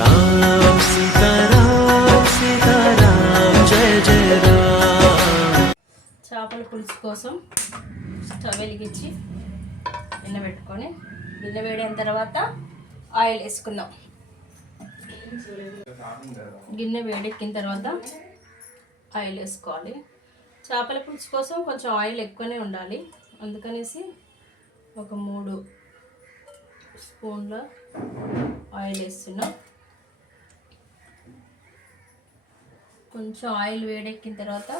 राम सीताराम सीताराम जय जय राम। చేపల పులుసు కోసం స్టవ్ వెలిగించి గిన్నె పెట్టుకొని గిన్నె వేడైన తర్వాత ఆయిల్ వేసుకుందాం. గిన్నె వేడెక్కిన తర్వాత ఆయిల్ వేసుకోవాలి. చేపల పులుసు కోసం కొంచెం ఆయిల్ ఎక్కువనే ఉండాలి, అందుకనేసి ఒక 3 స్పూన్ల ఆయిల్ వేస్తున్నాం. కొంచెం ఆయిల్ వేడెక్కిన తర్వాత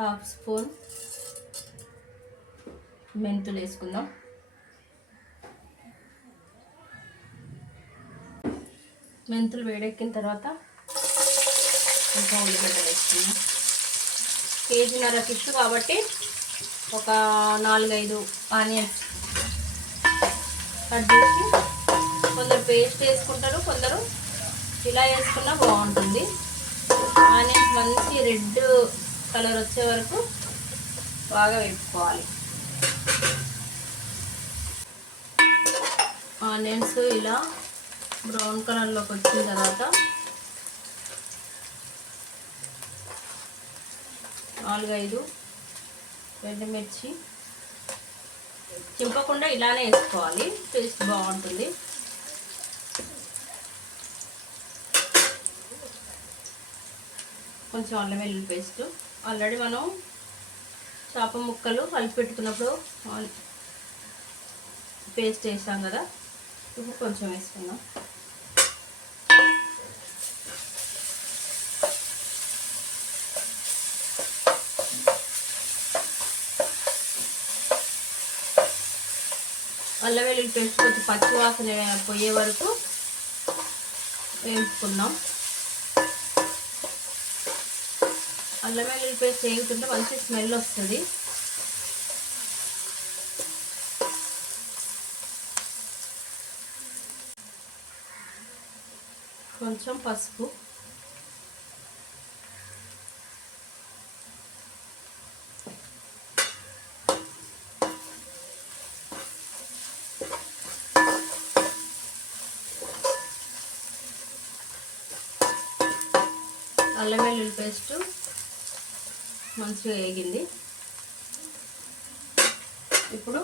హాఫ్ స్పూన్ మెంతులు వేసుకుందాం. మెంతులు వేడెక్కిన తర్వాత కొంచెం ఉల్లిగడ్డలు వేసుకుందాం. కేజీన్నర ఫిష్ కాబట్టి ఒక 4-5 ఆనియన్స్ కట్ చేసి, కొందరు పేస్ట్ వేసుకుంటారు, కొందరు ఇలా వేసుకున్నా బాగుంటుంది. ఆనియన్స్ మంచి రెడ్ కలర్ వచ్చే వరకు బాగా వేపుకోవాలి. ఆనియన్స్ ఇలా బ్రౌన్ కలర్లోకి వచ్చిన తర్వాత 4-5 ఎండుమిర్చి చింపకుండా ఇలానే వేసుకోవాలి, టేస్ట్ బాగుంటుంది. కొంచెం అల్లం వెల్లుల్లి పేస్ట్, ఆల్రెడీ మనం చేప ముక్కలు కలిపి పెట్టుకున్నప్పుడు పేస్ట్ వేసాం కదా, ఇప్పుడు కొంచెం వేసుకుందాం. అల్లం వెల్లుల్లి పేస్ట్ కొంచెం పచ్చి వాసన పోయే వరకు వేయించుకుందాం. అల్లం వెల్లుల్లి పేస్ట్ వేగుతుంటే మంచి స్మెల్ వస్తుంది. కొంచెం పసుపు, అల్లం వెల్లుల్లి పేస్ట్ మంచిగా వేగింది. ఇప్పుడు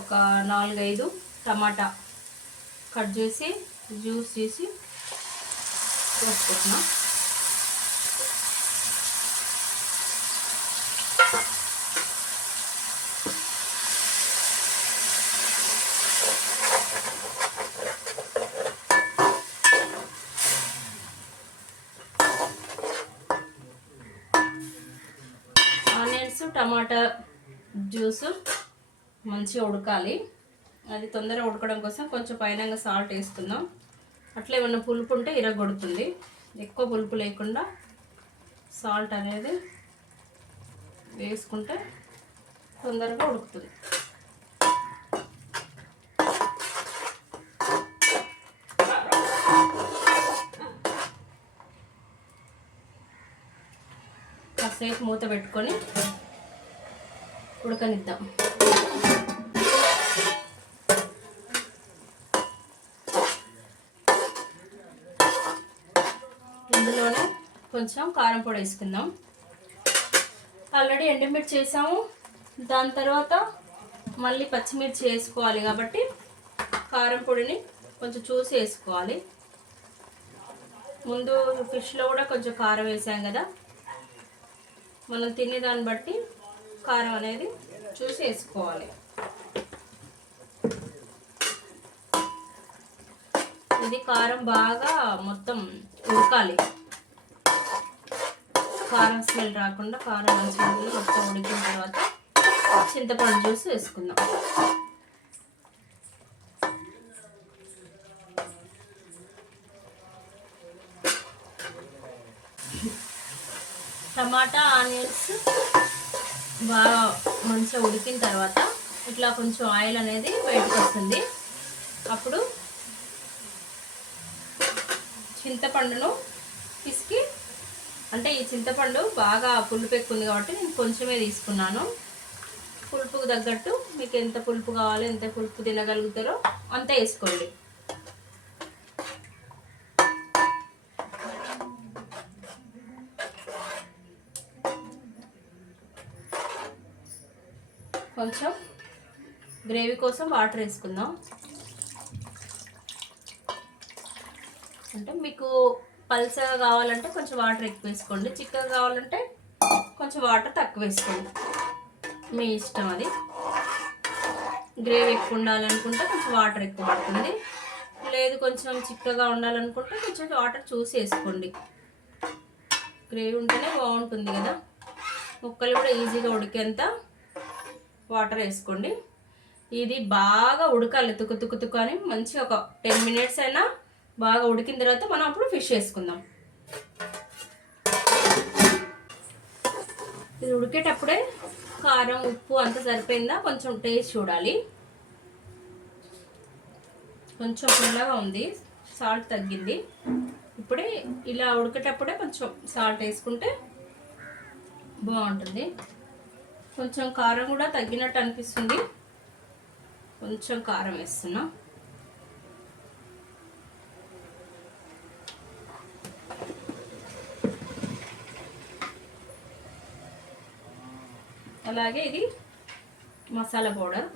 ఒక 4-5 టమాటా కట్ చేసి జ్యూస్ తీసి వేసుకుంటున్నాం. ఆనియన్స్ టమాటా జ్యూస్ మంచిగా ఉడకాలి. అది తొందరగా ఉడకడం కోసం కొంచెం పైన సాల్ట్ వేసుకుందాం. అట్లా ఏమన్నా పులుపు ఉంటే ఇరగొడుతుంది. ఎక్కువ పులుపు లేకుండా సాల్ట్ అనేది వేసుకుంటే తొందరగా ఉడుకుతుంది. కాసేపు మూత పెట్టుకొని ఉడకనిద్దాం. ఇందులోనే కొంచెం కారం పొడి వేసుకుందాం. ఆల్రెడీ ఎండుమిర్చి వేసాము, దాని తర్వాత మళ్ళీ పచ్చిమిర్చి వేసుకోవాలి కాబట్టి కారం పొడిని కొంచెం చూసి వేసుకోవాలి. ముందు ఫిష్లో కూడా కొంచెం కారం వేసాం కదా, మనం తినేదాన్ని బట్టి కారం అనేది చూసి వేసుకోవాలి. ఇది కారం బాగా మొత్తం ఉడకాలి, కారం స్మెల్ రాకుండా కారం మంచిగా మొత్తం ఉడికిన తర్వాత చింతపండు జ్యూస్ వేసుకుందాం. టమాటా ఆనియన్స్ బాగా మంచిగా ఉడికిన తర్వాత ఇట్లా కొంచెం ఆయిల్ అనేది బయటకు వస్తుంది. అప్పుడు చింతపండును పిసికి, అంటే ఈ చింతపండు బాగా పులుపు ఎక్కువ ఉంది కాబట్టి నేను కొంచెమే తీసుకున్నాను. పులుపుకు తగ్గట్టు మీకు ఎంత పులుపు కావాలో, ఎంత పులుపు తినగలుగుతారో అంత వేసుకోండి. కొంచెం గ్రేవీ కోసం వాటర్ వేసుకుందాం. అంటే మీకు పల్చగా కావాలంటే కొంచెం వాటర్ ఎక్కువ వేసుకోండి, చిక్కగా కావాలంటే కొంచెం వాటర్ తక్కువ వేసుకోండి, మీ ఇష్టం. అది గ్రేవీ ఎక్కువ ఉండాలనుకుంటే కొంచెం వాటర్ ఎక్కువ పడుతుంది, లేదు కొంచెం చిక్కగా ఉండాలనుకుంటే కొంచెం వాటర్ చూసి వేసుకోండి. గ్రేవీ ఉంటేనే బాగుంటుంది కదా, ముక్కలు కూడా ఈజీగా ఉడికేంత వాటర్ వేసుకోండి. ఇది బాగా ఉడకాలి, తుక్కు అని మంచిగా ఒక 10 minutes అయినా బాగా ఉడికిన తర్వాత మనం అప్పుడు ఫిష్ వేసుకుందాం. ఇది ఉడికేటప్పుడే కారం ఉప్పు అంతా సరిపోయిందా కొంచెం టేస్ట్ చూడాలి. కొంచెం పుల్లగా ఉంది, సాల్ట్ తగ్గింది. ఇప్పుడే ఇలా ఉడికేటప్పుడే కొంచెం సాల్ట్ వేసుకుంటే బాగుంటుంది. కొంచెం కారం కూడా తగ్గినట్టు అనిపిస్తుంది, కొంచెం కారం వేస్తున్నా. అలాగే ఇది మసాలా పౌడర్,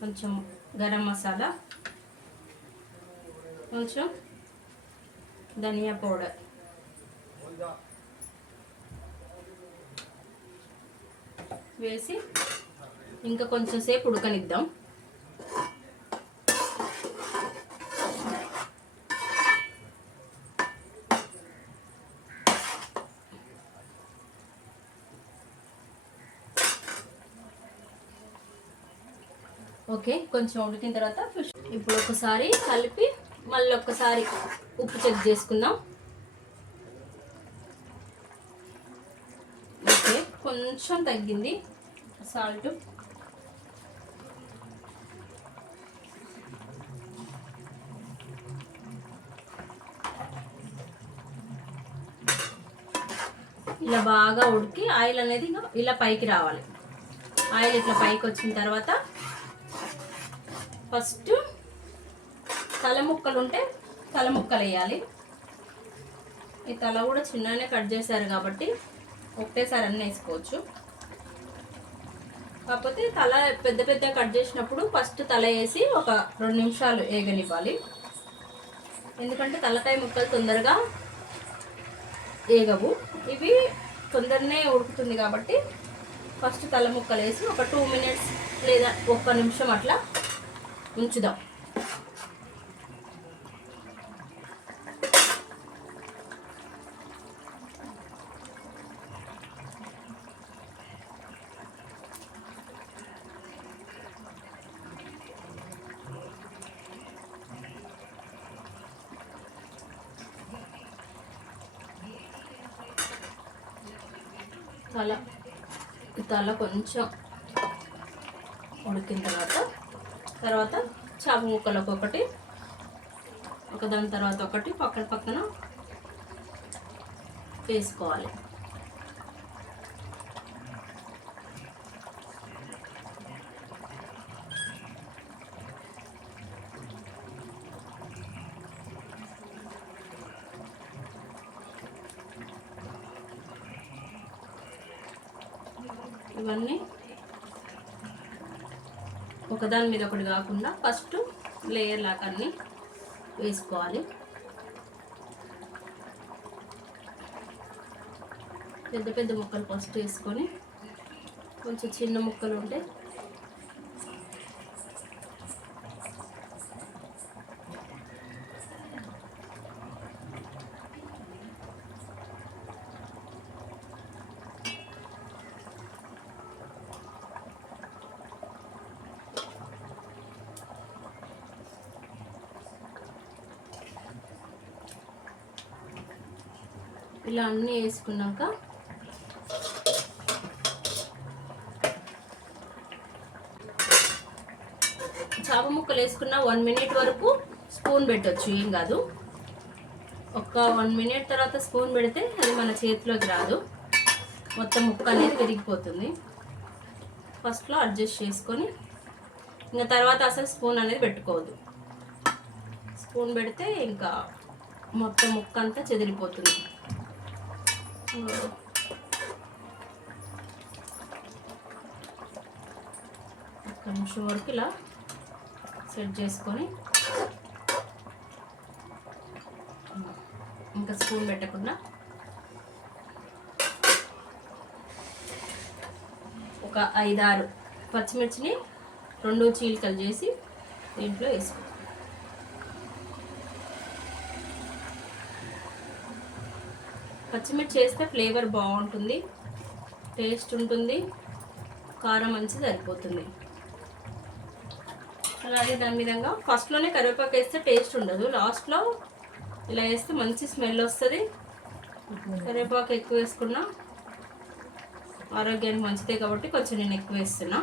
కొంచెం గరం మసాలా, కొంచెం ధనియా పౌడర్, వేసి ఇంకా కొంచెం సేపు ఉడకనిద్దాం. ఓకే, కొంచెం ఉడికిన తర్వాత ఫిష్ ఇప్పుడు ఒకసారి కలిపి మళ్ళీ ఒక్కసారి ఉప్పు చెక్ చేసుకుందాం. ఓకే, కొంచెం తగ్గింది సాల్ట్. ఇలా బాగా ఉడికి ఆయిల్ అనేది ఇలా పైకి రావాలి. ఆయిల్ ఇట్లా పైకి వచ్చిన తర్వాత ఫస్ట్ తల ముక్కలు ఉంటే తల ముక్కలు వేయాలి. ఈ తల కూడా చిన్నగానే కట్ చేశారు కాబట్టి ఒకటేసారి అన్నీ వేసుకోవచ్చు. కాకపోతే తల పెద్ద పెద్ద కట్ చేసినప్పుడు ఫస్ట్ తల వేసి ఒక 2 నిమిషాలు వేగనివ్వాలి. ఎందుకంటే తలకాయ ముక్కలు తొందరగా వేగవు, ఇవి తొందరనే ఉడుకుతుంది కాబట్టి ఫస్ట్ తల ముక్కలు వేసి ఒక 2 minutes లేదా 1 నిమిషం అట్లా ఉంచుదాం. తల కొంచెం ఉడికిన తర్వాత చేప ముక్కలు ఒక్కొక్కటి ఒకదాని తర్వాత ఒకటి పక్కన వేసుకోవాలి. ఇవన్నీ ఒకదాని మీద ఒకటి కాకుండా ఫస్ట్ లేయర్ లాగా అన్నీ వేసుకోవాలి. పెద్ద పెద్ద ముక్కలు ఫస్ట్ వేసుకొని కొంచెం చిన్న ముక్కలు ఉంటే ఇలా అన్నీ వేసుకున్నాక చేప ముక్కలు వేసుకున్న 1 minute వరకు స్పూన్ పెట్టచ్చు, ఏం కాదు. ఒక 1 minute తర్వాత స్పూన్ పెడితే అది మన చేతిలోకి రాదు, మొత్తం ముక్క అనేది విరిగిపోతుంది. ఫస్ట్లో అడ్జస్ట్ చేసుకొని ఇంకా తర్వాత అసలు స్పూన్ అనేది పెట్టుకోవద్దు. స్పూన్ పెడితే ఇంకా మొత్తం ముక్క అంతా చెదిరిపోతుంది. ఒక్క నిమిషం వరకు ఇలా సెట్ చేసుకొని ఇంకా స్పూన్ పెట్టకుండా ఒక 5-6 పచ్చిమిర్చిని 2 చీలికలు చేసి దీంట్లో వేసుకో. పచ్చిమిర్చి వేస్తే ఫ్లేవర్ బాగుంటుంది, టేస్ట్ ఉంటుంది, కారం మంచి సరిపోతుంది. అలాగే దాని విధంగా ఫస్ట్లోనే కరివేపాకు వేస్తే టేస్ట్ ఉండదు, లాస్ట్లో ఇలా వేస్తే మంచి స్మెల్ వస్తుంది. కరివేపాకు ఎక్కువ వేసుకున్నా ఆరోగ్యానికి మంచిదే కాబట్టి కొంచెం నేను ఎక్కువ వేస్తున్నా.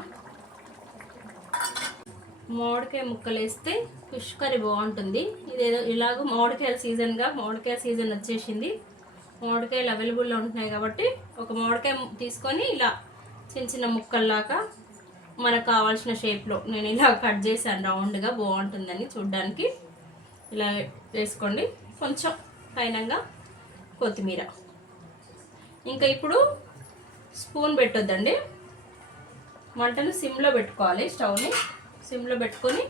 మామిడికాయ ముక్కలు వేస్తే ఫిష్ కర్రీ బాగుంటుంది. ఇదేదో ఇలాగ మామిడికాయల సీజన్ వచ్చేసింది. మామిడికాయలు అవైలబుల్లో ఉంటున్నాయి కాబట్టి ఒక మామిడికాయ తీసుకొని ఇలా చిన్న చిన్న ముక్కల్లాగా మనకు కావాల్సిన షేప్లో నేను ఇలా కట్ చేశాను రౌండ్గా, బాగుంటుందని చూడ్డానికి. ఇలా వేసుకోండి. కొంచెం పైనంగా కొత్తిమీర. ఇంకా ఇప్పుడు స్పూన్ పెట్టొద్దండి, మంటను సిమ్లో పెట్టుకోవాలి. స్టవ్ని సిమ్లో పెట్టుకొని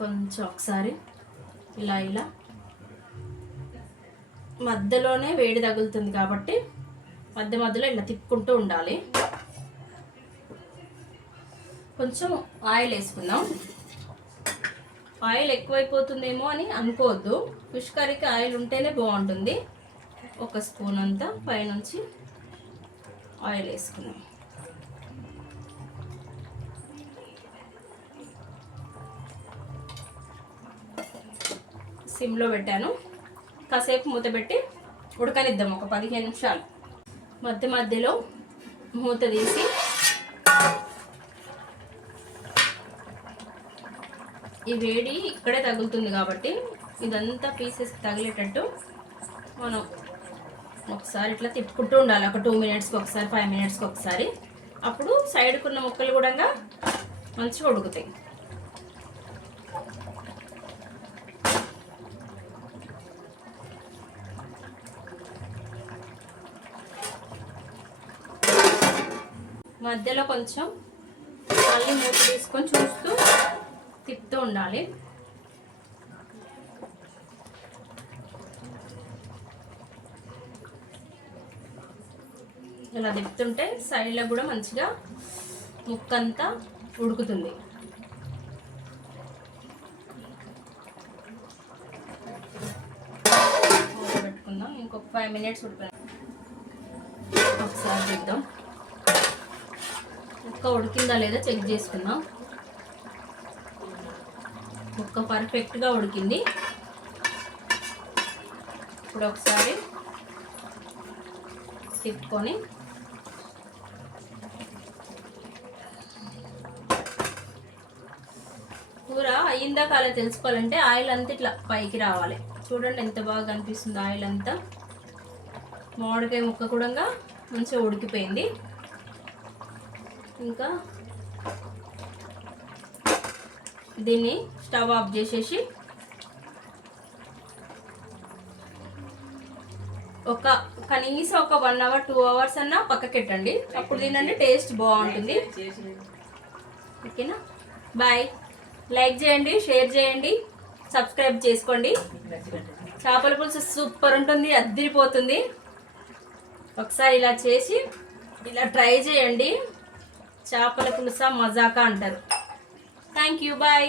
కొంచెం ఒకసారి ఇలా మధ్యలోనే వేడి తగులుతుంది కాబట్టి మధ్యలో ఇలా తిప్పుకుంటూ ఉండాలి. కొంచెం ఆయిల్ వేసుకుందాం. ఆయిల్ ఎక్కువైపోతుందేమో అని అనుకోవద్దు, ఫిష్ కర్రీకి ఆయిల్ ఉంటేనే బాగుంటుంది. ఒక స్పూన్ అంతా పైనుంచి ఆయిల్ వేసుకుందాం. సిమ్లో పెట్టాను. కాసేపు మూత పెట్టి ఉడకనిద్దాం ఒక 15 నిమిషాలు. మధ్యలో మూత తీసి ఈ వేడి ఇక్కడే తగులుతుంది కాబట్టి ఇదంతా పీసెస్ తగిలేటట్టు మనం ఒకసారి ఇట్లా తిప్పుకుంటూ ఉండాలి. ఒక 2 మినిట్స్కి ఒకసారి, 5 మినిట్స్కి ఒకసారి. అప్పుడు సైడ్కున్న ముక్కలు కూడా మంచిగా ఉడుకుతాయి. మధ్యలో కొంచెం మళ్ళీ మూత తీసుకొని చూస్తూ తిప్పుతూ ఉండాలి. ఇలా తిప్పుతుంటే సైడ్లో కూడా మంచిగా ముక్కంతా ఉడుకుతుంది. పెట్టుకుందాం. ఇంకొక 5 మినిట్స్ ఉడక ఒకసారి చూద్దాం. ముక్క ఉడికిందా లేదా చెక్ చేసుకుందాం. ముక్క పర్ఫెక్ట్గా ఉడికింది. ఇప్పుడు ఒకసారి తిప్పుకొని కూర అయ్యిందా కాలే తెలుసుకోవాలంటే ఆయిల్ అంతా ఇట్లా పైకి రావాలి. చూడండి ఎంత బాగా కనిపిస్తుంది ఆయిల్ అంతా. మామిడికాయ ముక్క కూడా మంచిగా ఉడికిపోయింది. ఇంకా దీన్ని స్టవ్ ఆఫ్ చేసేసి కనీసం ఒక 1 అవర్ 2 అవర్స్ అన్నా పక్కకెట్టండి. అప్పుడు తినండి, టేస్ట్ బాగుంటుంది. ఓకేనా? బాయ్. లైక్ చేయండి, షేర్ చేయండి, సబ్స్క్రైబ్ చేసుకోండి. చేపల పులుసు సూపర్ ఉంటుంది, అద్దిరిపోతుంది. ఒకసారి ఇలా చేసి ఇలా ట్రై చేయండి. చేపల పులుస మజాకా అంటారు. Thank you. బాయ్.